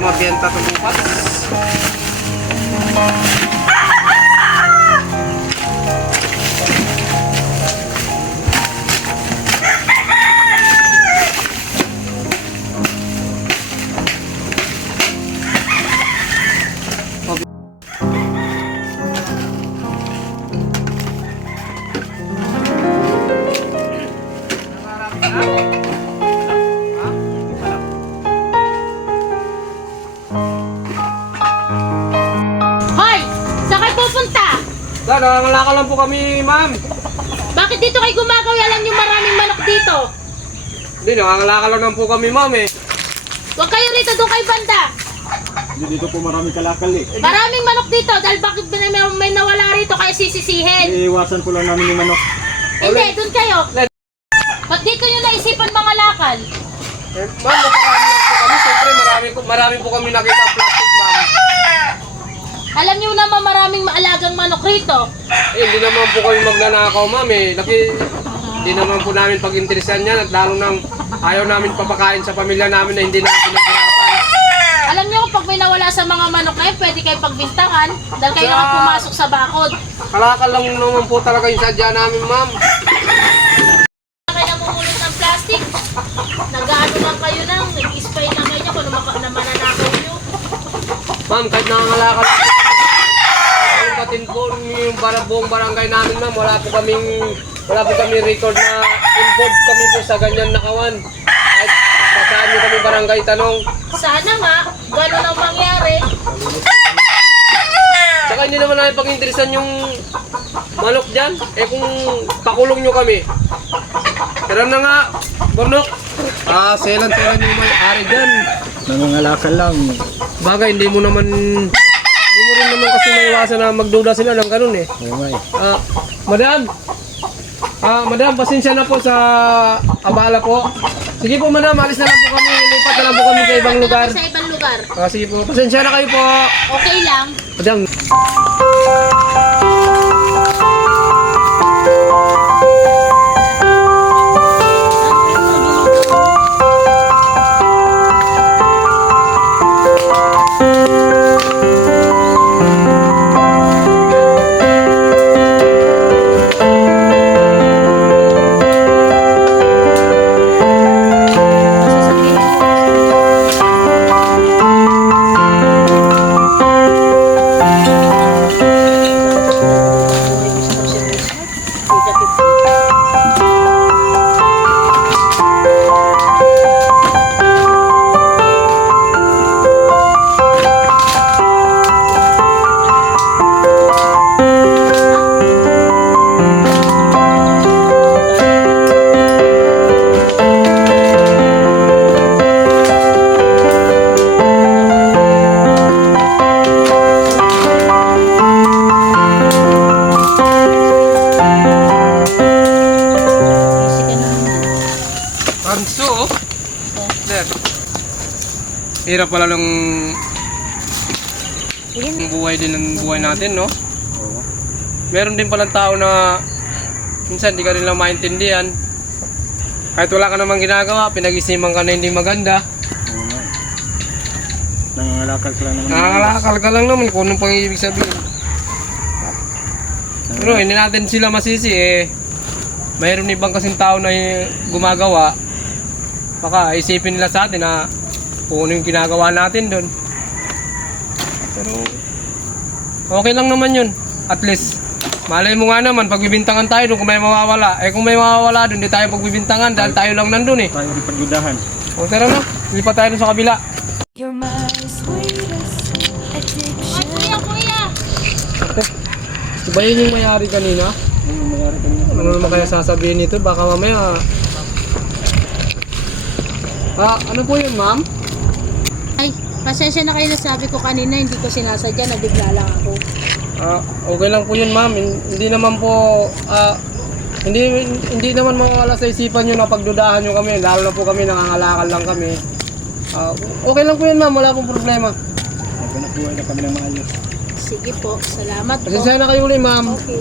para mabenta ito bukas. Hoy! Saan kayo pupunta? Nangangalakal lang po kami, ma'am. Bakit dito kayo gumagawa? Alam niyo maraming manok dito. Hindi, nangangalakal lang po kami, ma'am eh. Huwag kayo rito, doon kayo banda. Hindi dito po maraming kalakal eh. Maraming manok dito dahil bakit may nawala rito kaya sisisihin. Iiwasan po lang namin yung manok. Hindi, doon kayo. Ba't dito nyo naisipan mga lakal? Eh, ma'am, napakarami lang po kami. Siyempre, marami po kami nakita plastic, ma'am. Alam niyo naman maraming maalagang manok rito. Eh, hindi naman po kami magnanakaw, ma'am eh. Hindi naman po namin pag-interesan yan at lalo nang ayaw namin papakain sa pamilya namin na hindi namin pinaghirapan. Alam niyo kung pag may nawala sa mga manok na yun, pwede kayo pagbintangan dahil kayo naman pumasok sa bakod. Kalakal lang naman po talaga yung sadya namin, ma'am. Kayo namumulot ng plastic. Nag-ano lang kayo nang, nag-spray lang kayo kung na mananakaw nyo. Ma'am, kahit nangangalakal po kami, yung patin po yung buong barangay namin, ma'am, wala po kami record na involved kami po sa ganyan nakawan. Kahit saan nyo kami barangay tanong. Sana nga, gano'n ang mangyari. Saka hindi naman namin pag-interesan yung manok dyan. Eh kung pakulong nyo kami. Pero na nga, Bornok. Selan-selan yung may-ari dyan. Nangangalakal lang. Bagay, hindi mo rin naman kasi maiwasan na magduda sila ng ganun eh. Oo nga eh. Madam, pasensya na po sa abala po. Sige po madam, alis na lang po kami. Lipat na lang po kami sa ibang lugar. Sa ibang lugar. Sige po, pasensya na kayo po. Okay lang. Madam. Ranso, there. Hirap pala ng buhay din ng buhay natin, no? Oo. Meron din palang tao na minsan di ka rin lang maintindihan. Kahit wala ka namang ginagawa, pinag-isiman ka na hindi maganda. Oo nga eh. Nangangalakal ka lang naman. Nakakalakal ka lang naman kung anong pang ibig sabihin. Pero hindi natin sila masisi eh. Mayroon ibang kasing tao na gumagawa. Baka isipin nila sa atin na kung ano yung ginagawa natin doon. Pero okay lang naman yun. At least, malay mo nga naman, pagbibintangan tayo doon kung may mawawala. Eh kung may mawawala doon, di tayo pagbibintangan dahil tayo lang nandun eh. Tayo rin pagdudahan. O tara na, lipat tayo doon sa kabila. You're my sweetest addiction. Ay, kuya! Diba yun yung may-ari kanina? Ano nangyari kanina? Ano naman kaya sasabihin nito? Baka mamaya... ano po yun, ma'am? Ay, pasensya na kayo na sabi ko kanina, hindi ko sinasadya, nabigla lang ako. Okay lang po yun, ma'am. Hindi naman po... hindi naman mawala sa isipan nyo na pagdudahan nyo kami. Lalo na po kami, nangangalakal lang kami. Okay lang po yun, ma'am. Wala pong problema. Nagpanapuhay na kami ng maayos. Sige po, salamat po. Pasensya na kayo ulit, ma'am. Okay.